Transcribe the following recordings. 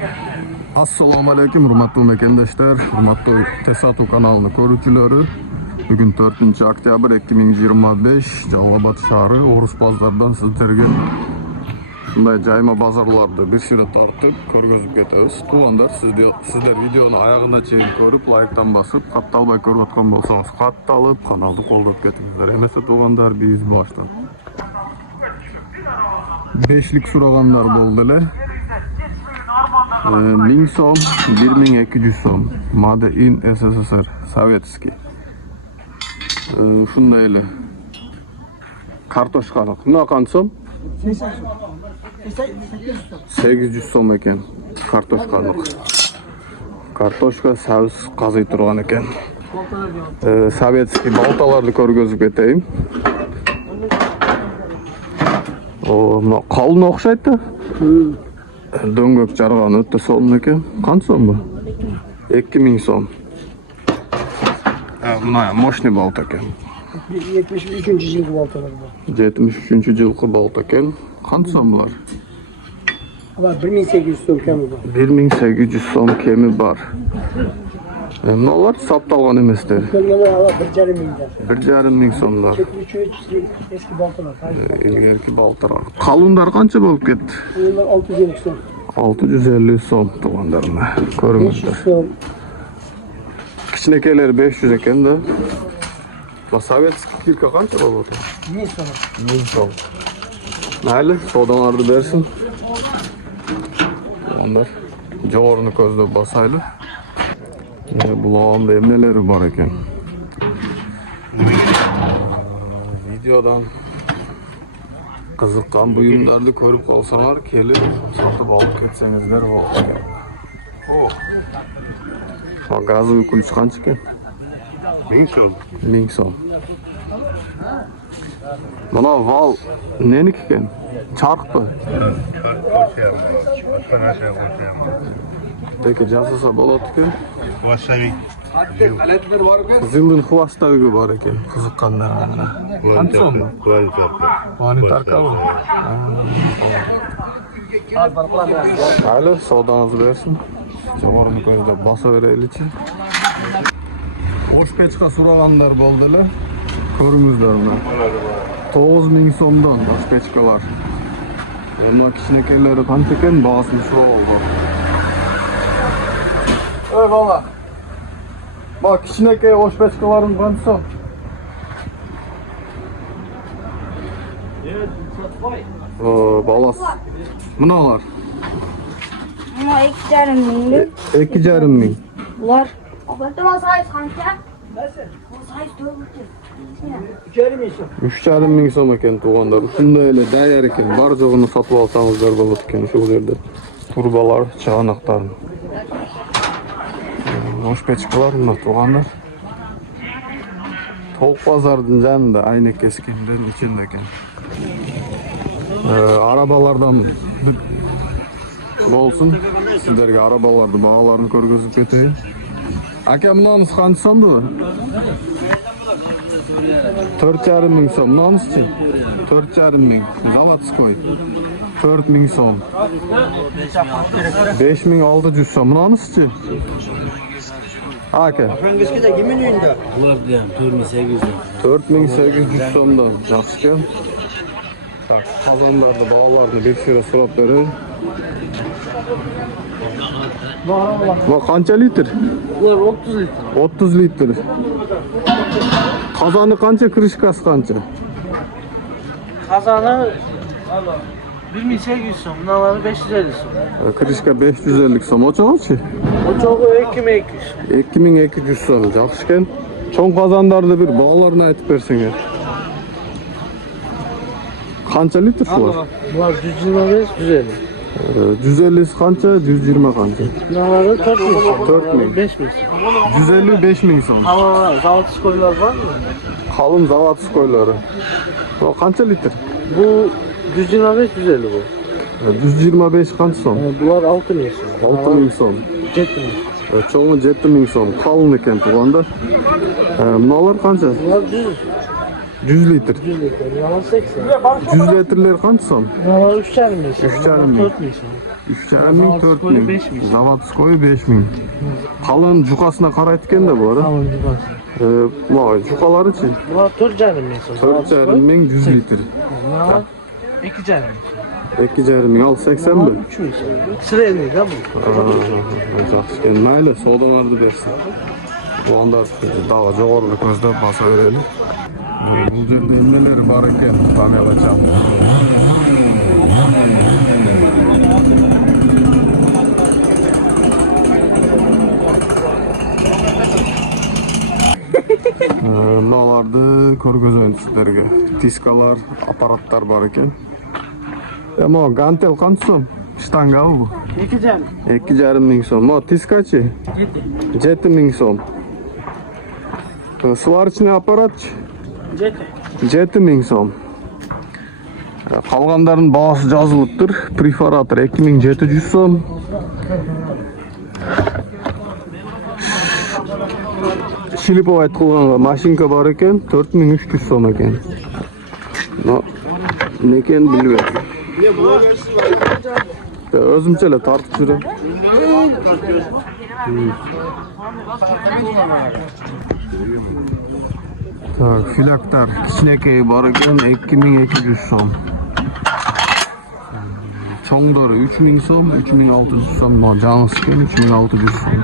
Assalomu alaykum, hurmatli mekandoshlar, hurmatli Tesatu kanalini ko'ruvchilari. Bugun 4-oktyabr 2025, Jalolobod shahri O'rus bozoridan sizlarga bunday jayma bozorlarda bir shira tortib ko'rgazib ketamiz. Tuvanlar, sizlar videoni oyog'igacha ko'rib, like'dan bosib, qattalbay ko'rayotgan bo'lsangiz, qattalib kanalni qo'llab ketingizlar. Emasa tuvanlar biz boshdan 5lik so'raganlar bo'ldilar. 1000 so'm, 1200 so'm. Made in SSSR, Sovetskiy. Shundaylar. Kartoshkani nima qancha so'm? 800 so'm ekan kartoshkani. Kartoshka savs qaziy turgan ekan. Sovetskiy baltalarni ko'rgazib ketayim. Qalin o'xshaydi. Döngök jarg'ani o'ta so'm ekan. Qancha so'm bu? 2000 so'm. Buna moshni balta ekan. 73-yilgi baltalar bu. 73-yilgi balta ekan. Qancha so'm bular? Ular 1800 so'm kemi bor. 1800 so'm kemi bor. Bular saptalgan emasdir. Bunlar 1,5 mingdan. 1,5 ming so'mlar. 73 eski baltalar. Ilgarki baltalar. Qalunlar qancha bo'lib ketdi? Bunlar 650 so'm. 650 so'm tuvanlarni ko'ringizlar. 500 so'm. Kichinakeler 500 ekan-da. Va Sovetskiy kirka qancha bo'ladi? 1000 so'm. 1000 so'm. Mayli, savdolarni bersin. Tuvanlar jo'g'rini ko'zlab bosaylik. Bularning neleri bor ekan? Videodan qiziqqan buyumlarni ko'rib qolsanglar, kelib sotib olib ketsangizlar bo'ladi. Gazoviy kulch qancha ekan? 1000 so'm. 1000 so'm. Mana val neniki ekan? Charxmi? Peki jasasa bo'ladi ekan. Vaşavik. Zilin xvastavigi bor ekan. Qiziqqanlar mana. Qancha so'm? Vanitarka. Mayli, savdomizni bersin. Jo'g'rini ko'zda bosaveraylikchi. Oshpechka so'raganlar bo'ldilar. Ko'ringizlarmi? 9000 so'mdan oshpechkalar. Mana kichinakelari qancha ekan? Bahosini so'rab oldi. Ey bala. Bak kichinakelar oshpechkalarim qancha so'm? Balas. Bunalar. Buna 2,5 ming. 2,5 ming. Bular. Obatma sayz qancha? Bu sayz 3,5 ming so'm ekan tuğanlar. Shunday ele dayar ekan. Bar jo'g'ini sotib olsangizlar bo'ladi ekan shu yerda. Turbalar, chaqanoqlar. Oshpechkalar bunda tuğanlar. To'q bozordan janida ayni keskindan ichida ekan. Arabalardan bo'lsin. Sizlarga arabalarni bag'alarini ko'rgazib ketayim. Aka, bunisi qancha so'm bu? 4,5 ming so'm. Bunisi 4,5 ming. Zavodskoy. 4000 so'm. 5600 so'm. Bunisi aka. Frangiskida kimin uyunda? Bulardı ham 4800. 4800 so'mdan yaxshi ekan. Tak, qozonlarni, bog'larni bekshira so'rab beraylik. Va qancha litr? Ular 30 litr. 30 litr. Qozoni qancha, krishkasi qancha? Kazanı 1800 so'm, bunları 550 so'm. Krishka 550 so'm. O'chog'i? Ochoğı 2200. 2200 so'm. Yaxshi ekan. Cho'ng qozonlarni bir bog'larni aytib bersangiz. Qancha litr bular? Bunlar 125, 150. 150 qancha, 120 qancha? Bunları 4000 so'm. 4000. 5000 so'm. 150 5000 so'm. Ama zavodskoylar var mı? Qalin zavodskoylari. Bu qancha litr? Bu 125, 150 bu. 125 qancha so'm? Bunlar 6000 so'm. 6000 so'm. 7000. Cho'ngi 7000 so'm. Qalin ekan tuğanda. Bunalar qancha? Bunlar 100. 100 litr. 100 litre. Yalan 80. 100 litrler qancha so'm? Yalan 3,5 ming so'm. 3,5 ming. 4 ming so'm. 3,5 ming, 4 ming. 5 ming. Zavodskoy 5 ming. Qalin juqasına qarayt ekanda bu ara. Tamam yuvası. Vay, juqalari-chi? Bunlar 4,5 ming so'm. 4,5 ming 100 litr. Bunlar 2,5 ming. 2,5 ming al 80 mi? 3 ming so'm. Sırayla da bu. Yaxshi ekan. Mayli, savdolarni bersin. Bu anda daha jo'g'orli ko'zda basa beraylik. Bu yerda nimalar bor ekan? Panel ochamiz. Bularni ko'rgazmayman sizlarga. Tiskalar, apparatlar bor ekan. Ammo gantel qancha so'm? Shtanga bu. 2,5 ming so'm. Mo tiskachi? 7 ming so'm. Сварочный аппаратchi? 7 ming so'm. Qolganlarning bahosi yozilibdir. Preferator 2700 so'm. Shilipovayt qilgan mashinka bor ekan, 4300 so'm ekan. Lekin bilmayman. O'zimchalar tortib juram. Tak, filaktar kichkinakay bor ekan, 2200 so'm. Cho'ngdori 3000 so'm, 3600 so'm. Janski 3600 so'm.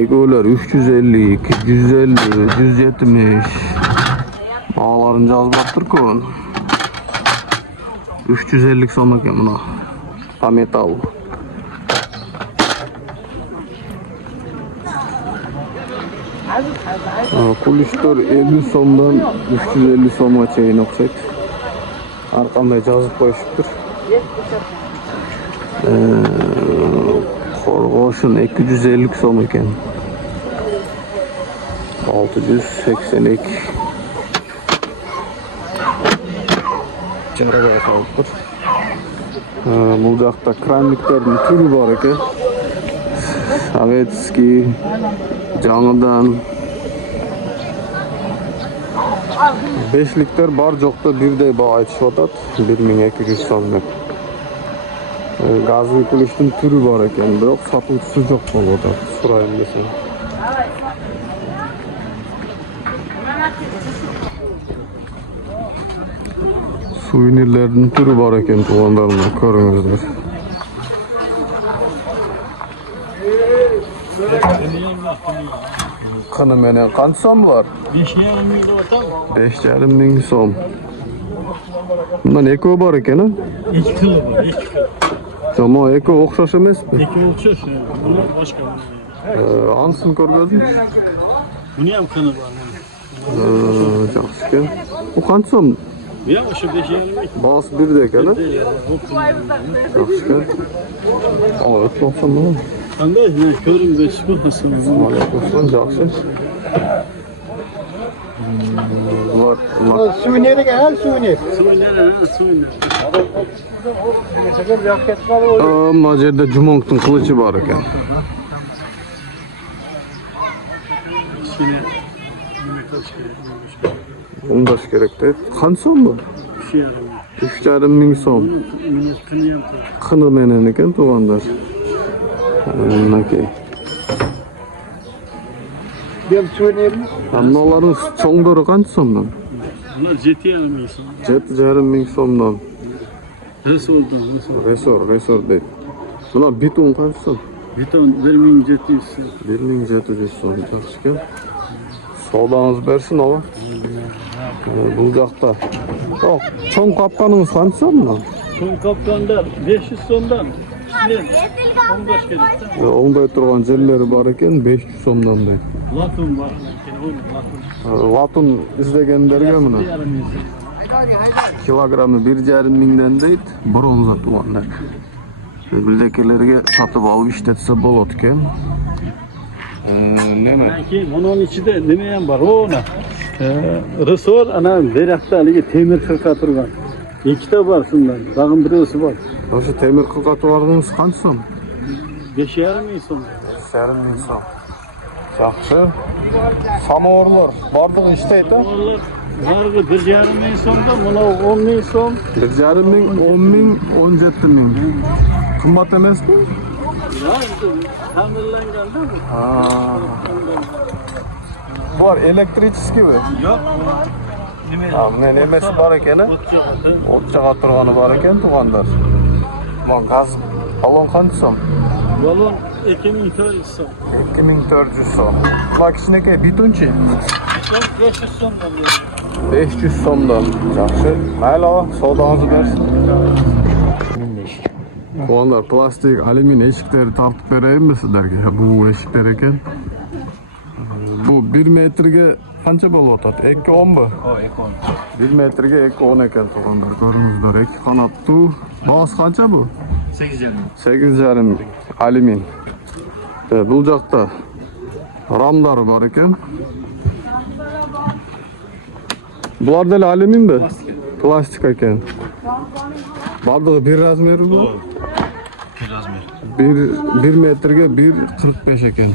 Egolar 350, 250, 170. Ağların yazmaktır 350 so'm ekan buna. Metal. Kulishtor 50 so'mdan 350 so'mgacha o'xshaydi. Har qanday yozib qo'yishibdir. Qorg'oshin 250 so'm ekan. 682. Jaraga qolibdir. Bu yoqda kranliklarning turi bor ekan. Sovetskiy, Jonidan. 5liklar bor joqda birday baho aytishyapti. 1200 so'm deb. Gazli kulishning turi bor ekan, biroq sotuvchisi yo'q bo'lyapti. So'rayim desam. Suvenirlarning turi bor ekan, to'g'onlarni ko'ringizlar. Qani meni qancha so'm bor? 5,5 ming so'm. Bundan eko bor ekan-a? 2 kilo bor, 2 kilo. Tamam, eko o'xshash emasmi? 2 o'xshash, buni boshqa. Hansini ko'rgazdingiz? Buni ham qani bor. Yaxshi ekan. Bu qancha so'm? Bu ham o'sha 5,5. Bos birda ekan-a? Yaxshi ekan. Oyoq to'xtam mana. Qanday? Ko'ringiz bo'lmasin. Alaykum yaxshi. Suvenirga al suvenir. Suvenir. Ammo yerda Jumonkning qilichi bor ekan. Shuni nima qilish kerak? Undash kerak-da. Qancha so'm bu? 3,5 ming so'm. Meni qini ham Qini menen ekan to'g'onlar. Okey. Ben suvenirmi? Ammolarning cho'ngdori qancha so'mdan? Bunlar 7,5 ming so'm. 7,5 ming so'mdan. Resor. Resor deydi. Buna beton qancha so'm? Beton 1700 so'm. 1700 so'm. Yaxshi ekan. Savdangiz bersin ava. Bu yoqda. Yo'q, cho'ng qopqaningiz qancha so'mdan? So'ng qopqonlar 500 so'mdan. O'ngdash kerak. O'ngday turgan yerlari bor ekan, 500 so'mdan deydi. Latun bor. Latun izlaganlarga mana kilogrammi 1,5 mingdan deydi, bronza tuvanlar. Bildakilarga sotib olib ishlatsa bo'ladi ekan. Nima? Keyin buning ichida nima ham bor? Ona. Resor ana berakda haligi temir qilqa turgan. Ikkita bor shundan. Tag'in birisi bor. O'sha temir qilqa turganingiz qancha so'm? 5,5 ming so'm. 5,5 ming so'm. Yaxshi. Samovarlar bardigi ishtaydi. Nargı 1,5 ming so'mda, buna 10 ming so'm. 1,5 ming, 10 ming, 17 ming. Qimmat emasmi? Ta'mirlanganda bu. Bor elektrichеский mi? Yo'q. Men emasi bor ekan. O't chaqib turgani bor ekan, tug'anlar. Men gaz balon qancha so'm? Balon 2400 so'm. 2400 so'm. Bak kichkinakay bitunchi. 500 so'm bo'ldi. 500 so'mdan. Yaxshi. Mayli, savdoingizni bersin. Tug'anlar plastik, alyumin eshiklarni tortib beraymi sizlarga? Bu eshiklar ekan. Bu 1 metrga qancha bo'lyapti? 2.10 mi? Ha, 2.10. 1 metrga 2.10 ekan tug'anlar. Ko'ringizlar, 2 qanotli. Bos qancha bu? 8,5 alyumin. Bu yoqda ramlari bor ekan. Bular da alyuminmi? Plastik ekan. Bardigi bir razmeri bu. 1 metrga 1.45 ekan.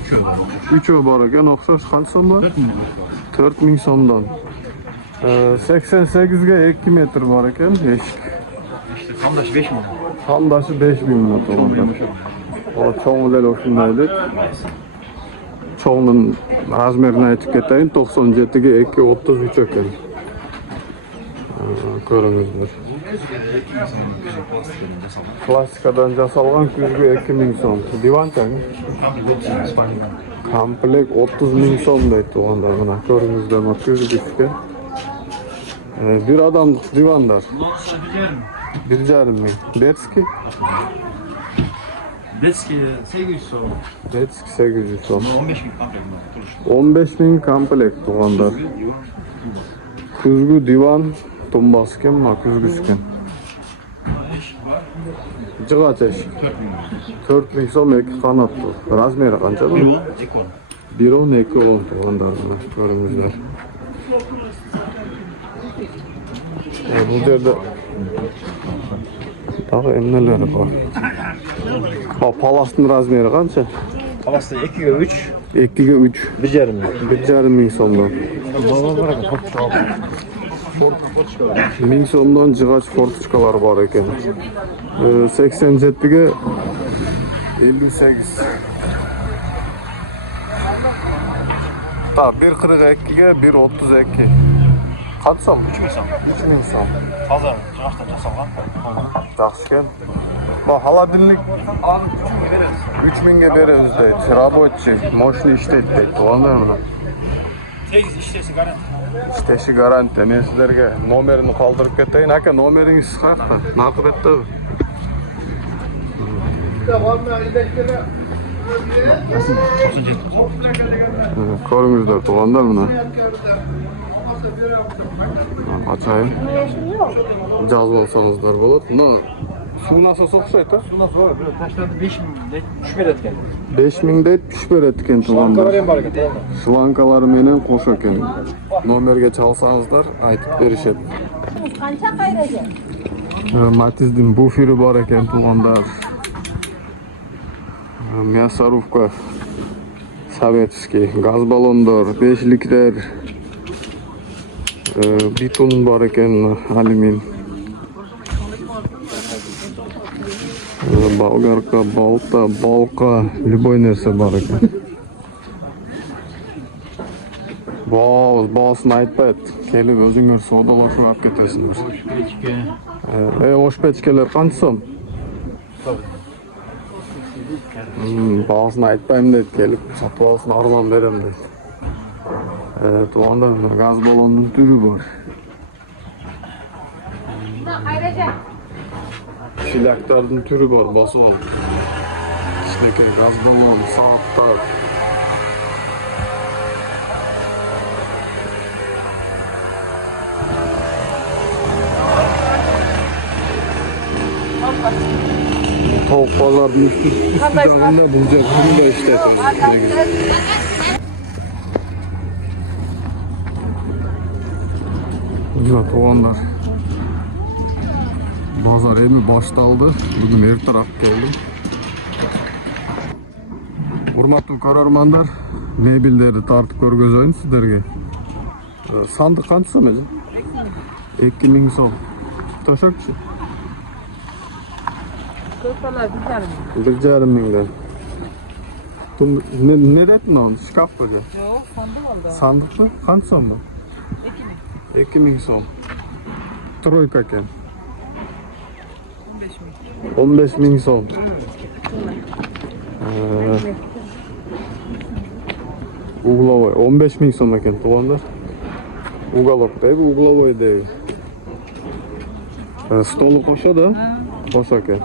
Uchovi bor ekan, o'xshash qancha so'm bor? 4 ming so'mdan. 88 ga 2 metr bor ekan, eshik. Hamdash 5 ming. Hamdashi 5 ming motor. O cho'nglar o'shundaydi. Cho'ngning razmerini aytib ketayin, 97 ga 2.33 ekan. Ko'ringizlar. Plastikadan jasalgan kuzgi 2 ming so'm. Divanchami? Komplekt 30 ming so'm deydi tug'anlar. Mana ko'ringizlar, mana kuzgi. Bir adamlık divanlar. 1,5 ming. Betski? Betski 800 so'm. Betski 800 so'm. 15 ming komplekt. 15 ming komplekt tug'anlar. Kuzgi divan tumbasi ekan, mana kuzgisikan. Jig'ach eshik. 4 ming so'm 2 qanotli. Razmeri qancha bu? 1.10 2.10 tug'anlar. Mana ko'ringizlar. Bu yerda tag'i emnalari bor. Ha, palasning razmeri qancha? Palasda 2 ga 3. 2 ga 3. 1,5 ming. 1,5 ming so'mdan. 1000 so'mdan jig'ach fortichkalar bor ekan. 87 ga 58. Ta 1.42 ga 1.32. Qancha so'm? 3 ming so'm. 3 ming so'm. Hozir jig'achdan jasalgan. Yaxshi ekan. Bu холодильник 3 mingga beramiz deydi. Рабочий, мощный ishlaydi deydi. Tug'anlar buni. 8 ishtasi garanti. İşteşi garanti. Men sizlarga nomerini qoldirib ketayin. Aka, nomeringiz qayerda? Naqibetda. Ko'ringizlar tug'anlar buni. Açayım. Jazib olsangizlar bo'ladi. Buni suv nasosi o'xshaydi. Suv nasosi bor. Tashladi 5 ming deb tushib beradi ekan. 5 ming deb tushib beradi ekan tug'anlar. Bor ekan. Shlankalari menen qo'sh ekan. Nomerga chalsangizlar aytib berishadi. Qancha qayragan? Matizning buferi bor ekan tug'anlar. Мясорубка советский, gaz balonlar, 5liklar. Bitun bor ekan, alyumin. Bolgarka, bolta, bolqa, любой narsa bor ekan. Bosni aytmaydi. Kelib o'zinglar savdolashib olib ketasizlar. Oshpechkalar qancha so'm? Bosni aytmayman dedi, kelib sotib olsin, arzon beraman dedi. Tug'anda gaz balonning turi bor. Qayragan. Filaklarning turi bor, bosib ol. Kichkinakay gaz balon, soatlar. Tavuk pazarının üstüne bulacak. Bunu da işletiyoruz. Evet oğlanlar. Pazar evi baştaldı. Bugün her taraf geldim. Урматтуу көрөрмандар, мебелдерди тартып көргөзөйүн сиздерге. Сандык канча сом эже? 2000 сом. Төшөкчү? Köpeler 1,5. 1,5 миңден. Ne dedin onu? Şkaf koca. Yok, sandık aldı. Sandık mı? Kaç son mu? 2.000. 2000 son. Troika ken. 15.000. 15 ming son. Угловой. 15 ming son ekan tuğanlar. Уголок deydi, угловой deydi. Stolu koşa da. Koşa ken.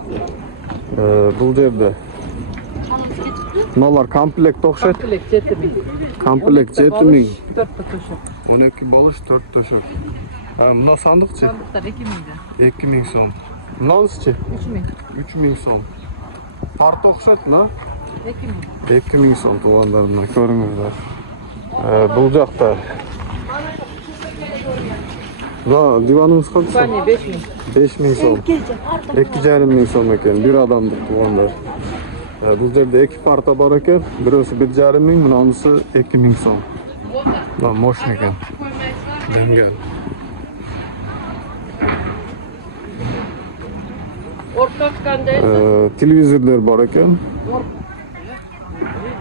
Bu yerde. Nolar komplekt okşayt. Komplek 7.000. Komplekt 7 ming. 4 köşe. 12 balış 4 döşek. Buna sandıkçı. Sandıklar 2.000'de. 2000 son. Mınanızçı? 3.000. 3000 son. Part okşayt mı? 2.000. 2000 son tuğanlarına görünürler. Bu jakta. Da divanımız kaç son? Saniye 5.000. 5000 son. 2,5 ming son eken. Bir adamdık tuğanlar. Bu yerde 2 parta var eken. Birisi 1,5 ming, mınanısı 2000 son. Da moşun eken. Dengel. Ortak kanda Televizorlar var eken.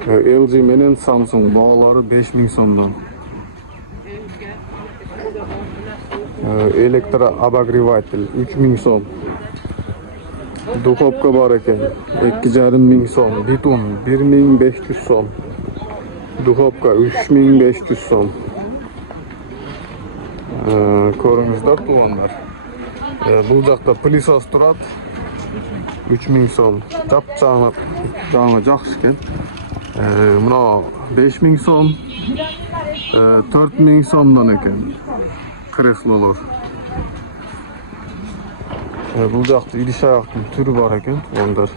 LG menen Samsung bağları 5000 somdan. Elektro обогреватель 3000 som. Duxovka var eken 2,5 ming som. Beton 1500 som. Duxovka 3500 som. Ko'ringizlar tuğanlar. Bu jakta pilisos turat 3000 som. Жаңы жақсы екен. Мына 5000 сом, 4000 сомдан екен креслолор. Бұл жақта идиш аяқтың түрі бар екен, ондар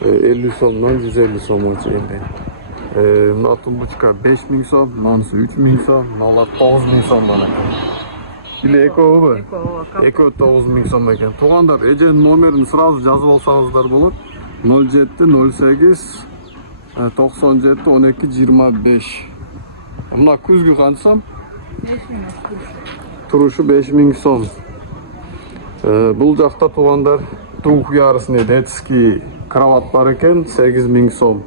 50 сомдан 150 сомға чейін. Мына тумбочка 5000 сом, мынанысы 3000 сом, мыналар 9000 сомдан екен. Или экөө бі? Экөө 9000 сом екен. Туғандар, эженің номерін сразу жазып алсаңыздар болады. 07 08 97 12 25. Mına kuzgu kansam? 5.000. Turuşu 5000 son. Бұл жақта туғандар тух ярысыне детский kravat бар екен 8000 сом.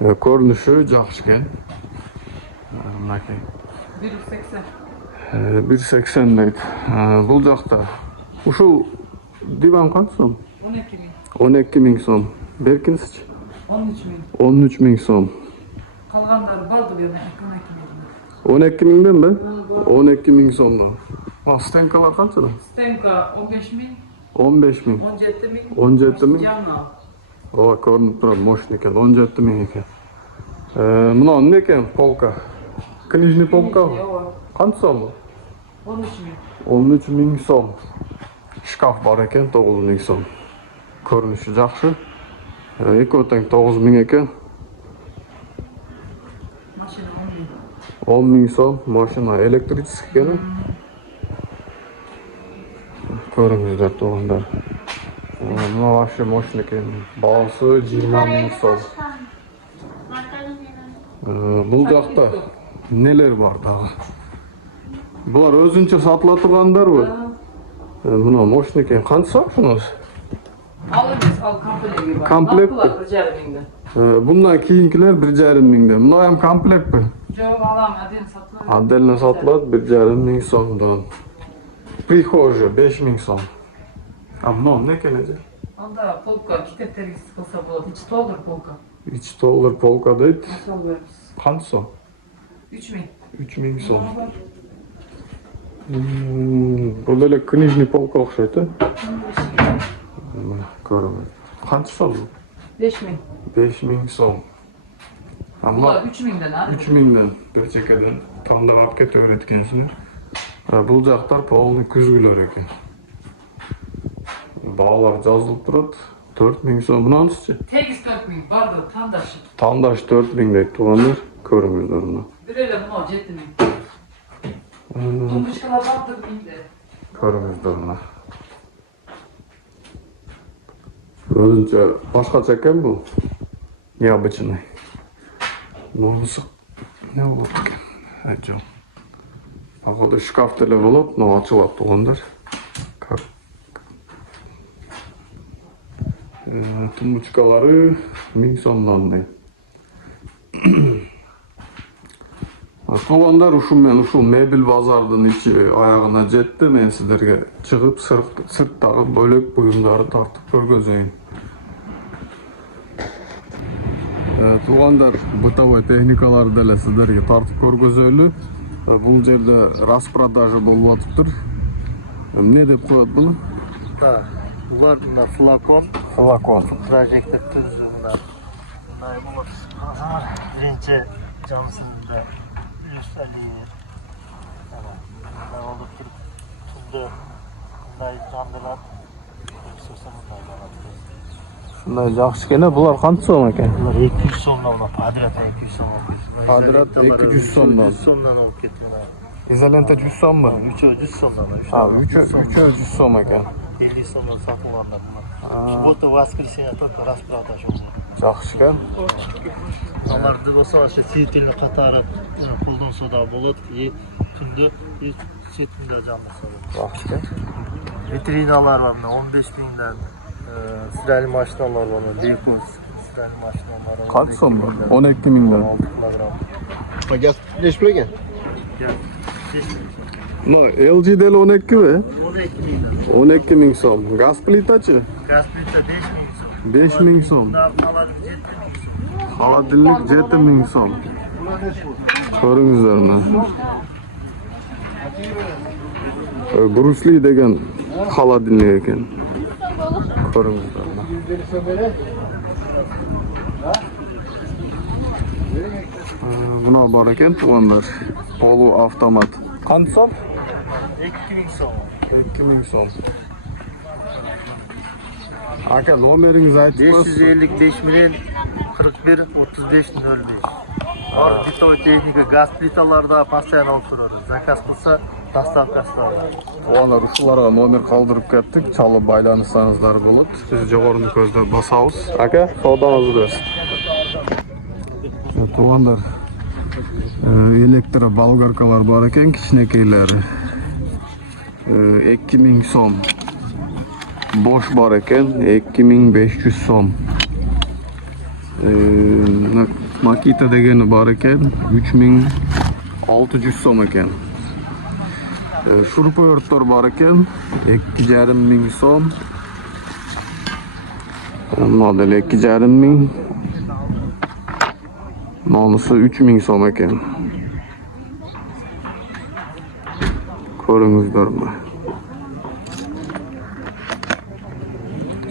Көрініші жақсы екен. Мынакей. 1.80. 1.80 дейді. Бұл жақта. Ушул диван қанша сом? 12.000. 12.000 сом. Беркинсізші? 13.000. 13.000 сом. Қалғандары барды бері 12.000. 12.000'den mi? 12.000 somdan. Stenkalar kaçta? Stenka 15.000. 15.000. 17.000. 17.000. Yanına al. Ova ko'rinib turadi, moshina ekan, 17.000 ekan. Buna ne ekan? Polka. Knижный polka. Qancha so'm bu? 13.000. 13.000 so'm. Shkaf bor ekan, 9.000 so'm. Ko'rinishi yaxshi. Ekotang 9.000 ekan. Maşina 10.000. 10.000 so'm. Mashina elektrический ekan. Ko'ringizlar to'g'anlar. Buna vahşi moshina ekan. Bahası 20.000 so'm. Bu жақта neler var daha? Bular özünçe satılatılanlar var. Buna moshina ekan. Qancha so'msiz? Al emez, al komplekti var. Komplekt Lampular mi? 1.500'de. Bundan keyinkiler 1,5 mingden. Buna ham komplekt mi? Yok alam, adın satılır. Addelne satıladi 1,5 ming so'mdan. Prixожа 5.000 so'm. Buna ne ekan o'zi? Onda polka, kitap tergisi kılsa болады. İçi doldur polka. $3 polka deydi. Nasıl veririz? Qancha so'm? 3.000. 3000 so'm. Bu böyle knижный polka o'xshaydi. Ko'raman. Qancha so'm bu? 5.000. 5000 so'm. Bunlar 3.000'den abi. 3000'den Böçeke'den tanda alып ketip öğretkensizler. Бұл жақтар полный күзгілер екен. Бағалар жазылып тұрады. 4000 so'm. Мынанызчы? Tegiz 4.000 vardı tandaşı. Tandaş 4000 deyip туғандар. Көріңіздер мұны. Bir öyle bunu 7.000. Tumuşkalar vardı 1000'de. Көріңіздер мұны. Өзінше башқаша екен бұл. необычный. Bunisi ne bo'ladi ekan? Ajoyib. Poходу shkaf tili bo'ladi, но ochiladi tuğanlar. Tumbuchkalari 1000 so'mdan. Tuğanlar şu mebel bazardan içi ayağına jetti. Men sizlerge çıkıp sırtdagi bölek buyumlary tartıp көргөзөйүn. Tuğanlar бытовой техникаларды деле sizlerge tartıp көргөзөлү. Бул жерде распродажа болуп атыптыр. Эмне деп коет буну? Bunlar buna flakon, Flakon. projektör tüzü bunlar. Bunlar bulur. Birinci camsızda 150. Bunlar olup durup tümde bunlar candılar. Sosa bunlar candılar. Shunday yaxshi kene, bular qancha so'm ekan? Bunlar 200 so'mdan ulan padrat 200 so'm. Padrat 200 so'mdan. 100 so'mdan alıp ketdilar. İzolenta 100 so'mmi? 300 so'mdan. Ha, 300 so'm ekan. 50 so'mdan satılanlar bunlar. Суббота, воскресенье только распродажа olur. Yaxshi ekan. Аларды болса, сетильный қатары қолданса да болады, түнде сетінде жанбаса болады. Yaxshi ekan. Витриналар var, 15 binden. Süreli maşinalar var, Beykoz süreli maşinalar var. Qancha so'm bu? 12 mingdan. 6 kilogram. Gaz neç pul ekan? Gel. No, LG del 12 mi? 12 binden. 12 ming so'm. Gaz plitachi? Gaz plita 5 bin so'm. 5 ming so'm. Bunlar kalan 7 bin so'm. Xolodilnik 7 ming so'm. Ko'ringizlar mana. Bruce Lee degan xolodilnik ekan. Ko'ringizlar mana. Buna bor ekan tuğanlar. Polu avtomat. Qancha so'm? 2 bin so'm. 2 ming so'm. Aka nomeringizni aytib qo'yasiz. 555 milyon 41 35 05. Var bitoy texnika gaz plitalarda постоянно olib turadi. Zakaz qilsa dostavkasi da var. Tuğanlar uşularga nomer qoldirib ketdik. Chalib baylansanızlar bo'ladi. Biz jo'g'orini ko'zda bosamiz. Aka, savdoningizni bersin. Tuğanlar elektro bolgarkalar bor ekan, kichkinaylari. 2000 so'm. Boş bor ekan, 2500 so'm. Makita degani bor ekan, 3600 so'm ekan. Shurpoyortlar bor ekan, 2,5 ming so'm. Model 2,5 ming. Manisi 3000 so'm ekan. Ko'ringizlarmi?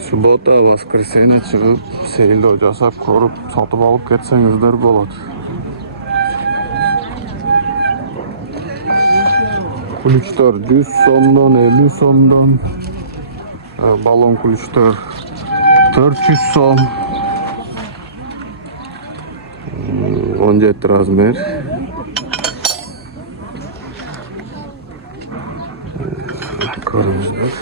Subota, воскресенье chiqib, seyilda jasab ko'rib, sotib olib ketsangizlar bo'ladi. Kulchlar 100 so'mdan, 50 so'mdan. Balon kulchlar 400 so'm. 17 razmer. Ko'ringizlar.